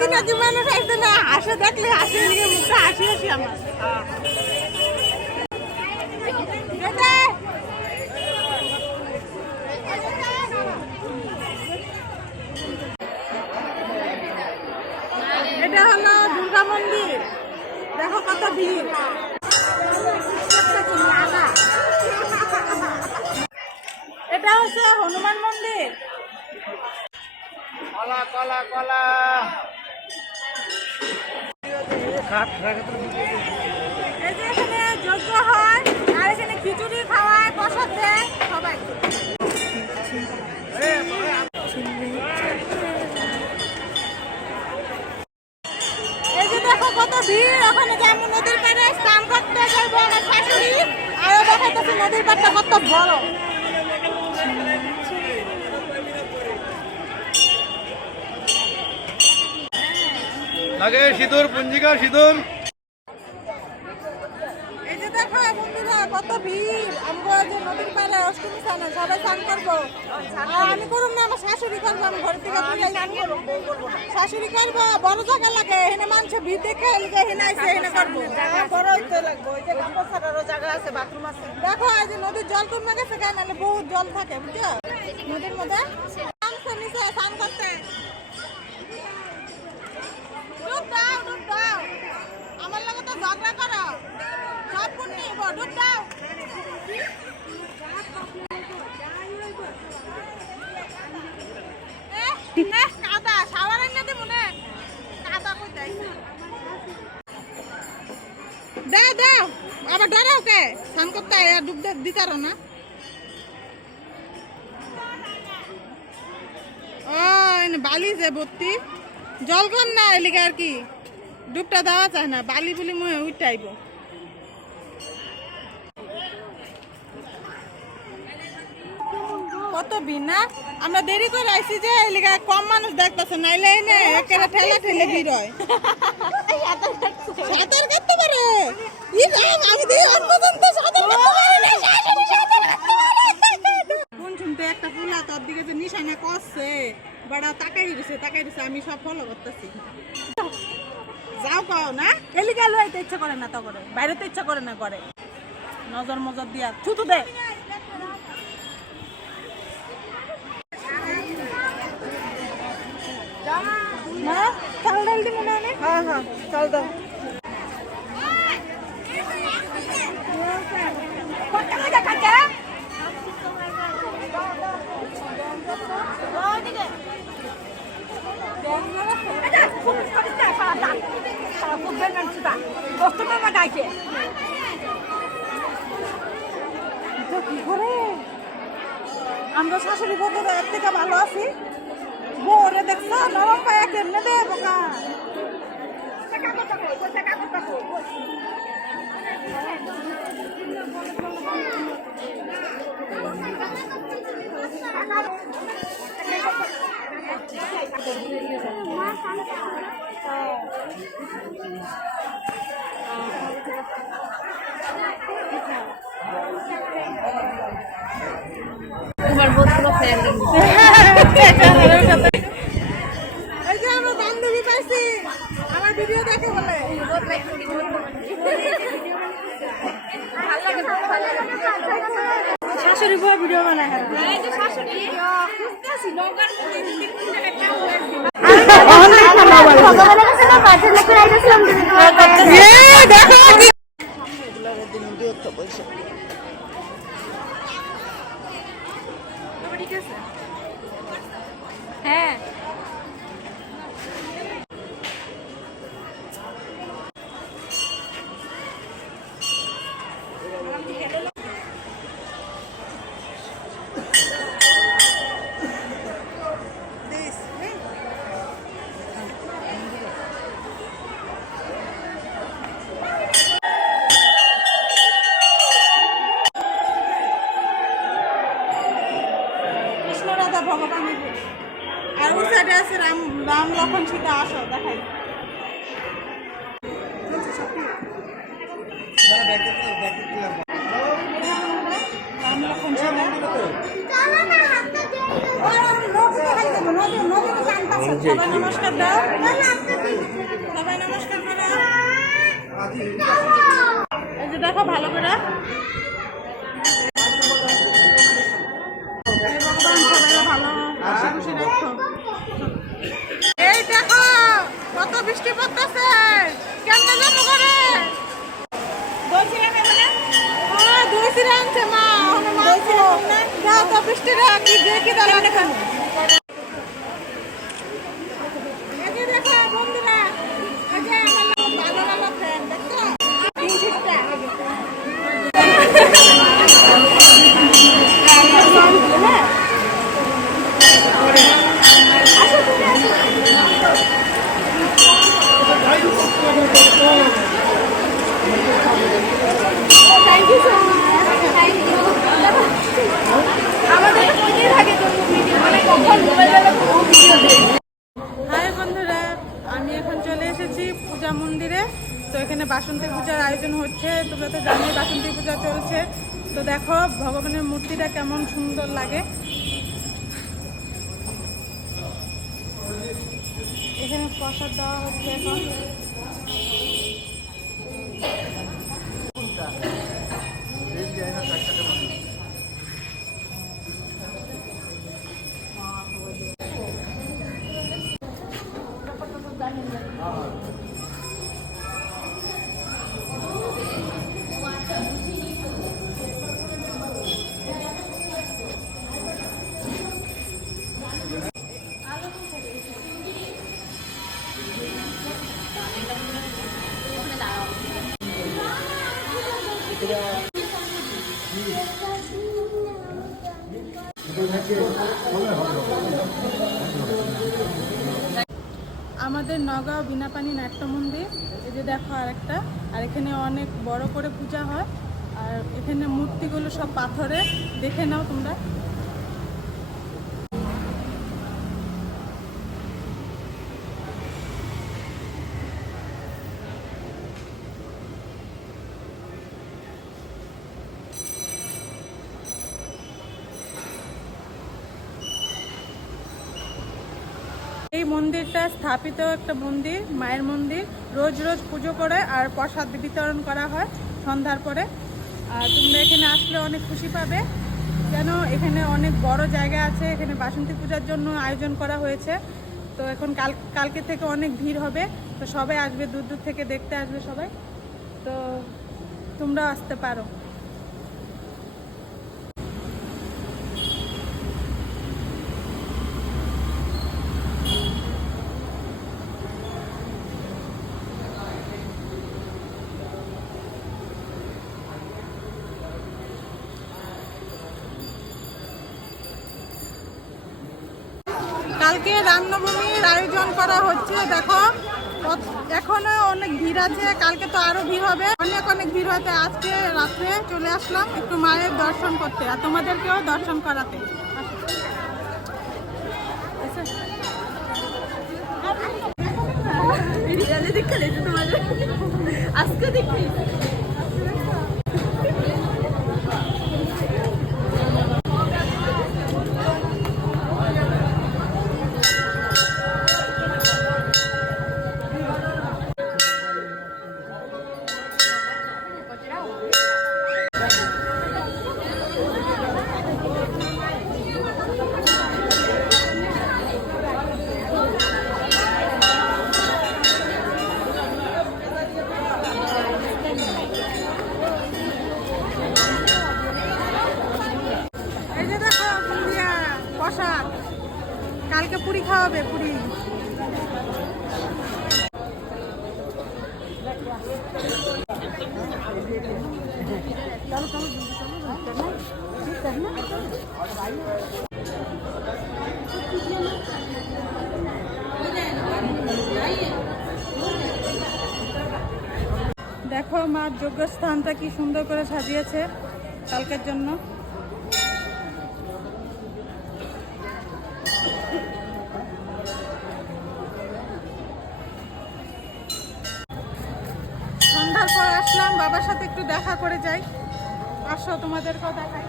অচিনাকি মানুষ আসছে না, হাসে দেখলে হাসি লিখে মুখটা হাসি হাসি আমার। এটা হলো দুর্গা মন্দির, দেখো কত ভিড়। এটা হচ্ছে হনুমান মন্দির। কলা কলা কলা এই যে এখানে যজ্ঞ হয় আর এখানে খিচুড়ি খাওয়ায়, প্রসাদ দেয় সবাই। এই যে দেখো কত ভিড়, ওখানে যেমন নদীর পাড়ে স্নান করতে যাইবো আমার শাশুড়ি, আরো দেখাইতেছে নদীর পাড়টা কত বড়। লাগে সিঁদুর, পঞ্জিকা সিঁদুর। এই যে দেখো বন্ধুরা কত ভিড়, আমরা যে নদীর পাড়ে অষ্টমী স্নান সবাই স্নান করবো। আর আমি করব না, আমার শাশুড়ি করবো। আমি ঘর থেকে শাশুড়ি করবো, বড় জায়গা লাগে, এখানে মানুষ ভিড় দেখে এখানে আইসে এখানে করবো। বড় হইতে লাগবো, ওই যে কাপড় জায়গা আছে, বাথরুম আছে। দেখো এই যে নদীর জল কমে গেছে কেন, নাহলে বহুত জল থাকে বুঝছো নদীর মধ্যে। নিচে স্নান করতে ডুব দাও, ডুব দাও, আমার লগে তো ঝগড়া করো, সব কোন নিব, ডুব দাও। কাদা শাওয়ার এনে দি মনে কাদা কই যাই। দাও দাও, আবার ডরাও কে, স্নান করতে ডুব দিতারো না। ও বালি যে ভর্তি জল কম না, এলিগে আর কি ডুবটা দেওয়া চায় না, বালি বুলি মুহে উঠাইব। কত ভিড় না, আমরা দেরি করে আইছি যে এলিগে কম মানুষ দেখতেছে, নাইলে এনে একেবারে ঠেলা ঠেলে ভিড় হয়। সাঁতার কাটতে পারে, আমি দেখি আজ পর্যন্ত সাঁতার কাটতে পারি না। কোন শুনতে একটা ফুলা তোর দিকে যে নিশানা করছে, বড় তাকাই দিছে, আমি সব ফলো করতেছি। যাও কাও না, এলি গেল ইচ্ছা করে না, তো করে বাইরে তো ইচ্ছা করে না, করে নজর মজর দিয়া থুতু দে। চাল ডাল দি মনে হয়। হ্যাঁ হ্যাঁ চাল দাও। আমরা শাশুড়ি বলতে এর থেকে ভালো আছি, বউরে দেখছো নরম পায়া কেমনে দে বোকা। তোমার বন্ধুরা ফ্রেন্ড এই যে আমার বান্ধবী পাইছি, আমার ভিডিও দেখে বলে শাশুড়ি বউ ভিডিও বানায়। হ্যাঁ ভগবানের আর ওই সাইডে আছে রাম লক্ষণ সীতা। আসো দেখাই। রাম লক্ষণ সীতা সবাই নমস্কার দাও, সবাই নমস্কার করো। এই যে দেখো ভালো করে, ভগবান সবাই ভালো খুশি খুশি রাখো। এই দেখো কত বৃষ্টি পড়তেছে, কেমন যাবো করে দইছিরা আনছে মা, যাও তো বৃষ্টিরা কি দেখি দাঁড়ান এখন। এই যে দেখো বন্ধুরা, এই যে আমার ভালো ভালো ফ্রেন্ড দেখছো, হাই বন্ধুরা, আমি এখন চলে এসেছি পূজা মন্দিরে। তো এখানে বাসন্তী পূজার আয়োজন হচ্ছে, তোমরা তো জানোই বাসন্তী পূজা চলছে। তো দেখো ভগবানের মূর্তিটা কেমন সুন্দর লাগে। এখানে প্রসাদ দেওয়া হচ্ছে এখন। আমাদের নগাঁও বিনাপানি নাট্য মন্দির, এই যে দেখো আরেকটা, আর এখানে অনেক বড় করে পূজা হয়। আর এখানে মূর্তিগুলো সব পাথরে, দেখে নাও তোমরা। এই মন্দিরটা স্থাপিত একটা মন্দির, মায়ের মন্দির। রোজ রোজ পুজো করে আর প্রসাদ বিতরণ করা হয় সন্ধ্যার পরে। আর তোমরা এখানে আসলে অনেক খুশি পাবে, কেন এখানে অনেক বড় জায়গা আছে। এখানে বাসন্তী পূজার জন্য আয়োজন করা হয়েছে। তো এখন কালকে থেকে অনেক ভিড় হবে, তো সবাই আসবে, দূর দূর থেকে দেখতে আসবে সবাই। তো তোমরাও আসতে পারো। কালকে রামনবমীর আয়োজন করা হচ্ছে, দেখো এখনো অনেক ভিড় আছে, কালকে তো আরো ভিড় হবে, অনেক অনেক ভিড় হতে। আজকে রাত্রে চলে আসলাম একটু মায়ের দর্শন করতে আর তোমাদেরকেও দর্শন করাতে। আজকে দেখি প্রসাদ, কালকে পুরি খাওয়াবে, পুরি। দেখো মার যজ্ঞস্থানটা কি সুন্দর করে সাজিয়েছে কালকের জন্য। সন্ধ্যার পর আসলাম, বাবার সাথে একটু দেখা করে যাই। আসো তোমাদেরকেও দেখাই।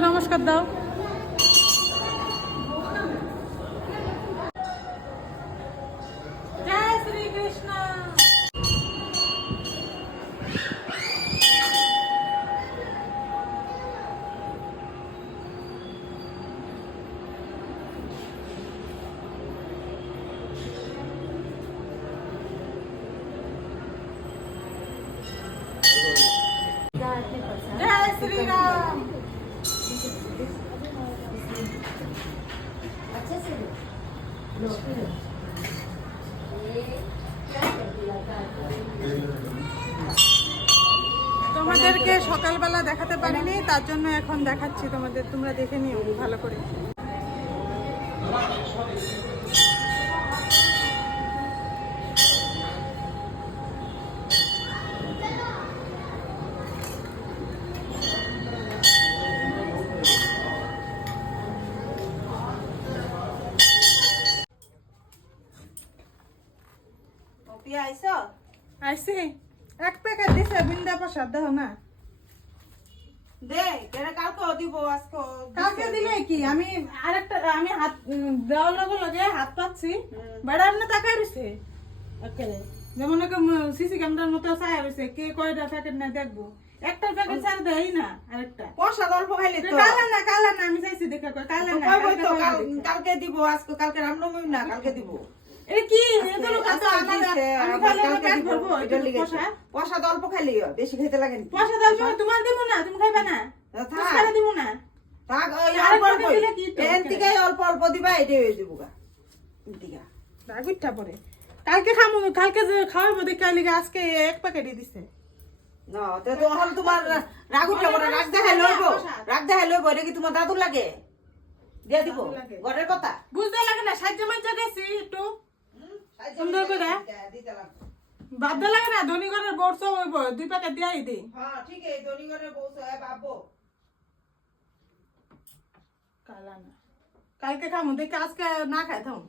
দাও, নমস্কার দাও। জয় শ্রীকৃষ্ণ। जय श्री राम। তোমাদেরকে সকালবেলা দেখাতে পারিনি, তার জন্য এখন দেখাচ্ছি তোমাদের, তোমরা দেখে নিও ভালো করে। আইসি এক প্যাকেট দিছে বৃন্দা প্রসাদ, দেখো না কালকে দিলে কি আমি আরেকটা আমি হাত দেওয়ার লগে লগে হাত পাচ্ছি বেড়া আপনি তাকাই রয়েছে একেবারে যেমন সিসি ক্যামেরার মতো চায়া রয়েছে কে কয়টা প্যাকেট না দেখবো, একটা প্যাকেট ছাড় দেয় না আরেকটা প্রসাদ অল্প খাইলে তো কালা না আমি চাইছি দেখে কয় কালা না কালকে দিব, আজকে কালকে রামনবমী না, কালকে দিব। এটা কি এত লোক আছে আমাদের আমি খালি পেট ভরবো এটা প্রসাদ প্রসাদ অল্প খাইলেই হয়, বেশি খেতে লাগে না। প্রসাদ অল্প তোমার দেবো না, তুমি খাইবা না, থাক দিব না থাক, ওই আর অল্প অল্প দিলে কি তো? এর থেকে অল্প অল্প দিবা, এটাই হয়ে যাবো গা এদিকে। রাগুইটা পরে কালকে খামু, কালকে যে খাওয়াবো দেখে লিগে আজকে এক প্যাকেটই দিছে। না তো তো হল তোমার রাগুটা করে রাগ দেখাই লইব, রাগ দেখাই লইব, এটা কি তোমার দাদুর লাগে? দিয়ে দিব ঘরের কথা বুঝতে লাগে না, সাহায্য মাঝে গেছি একটু সুন্দর করে দিতে লাগবে। বাধ্য লাগে না, ধনী ঘরের বর্ষ হইব 2 প্যাকেট দিয়াই দিই। হ্যাঁ ঠিক আছে, ধনী ঘরের বউ তো ভাববো। কালা না কালকে খামু দেখে আজকে না খাই থাম।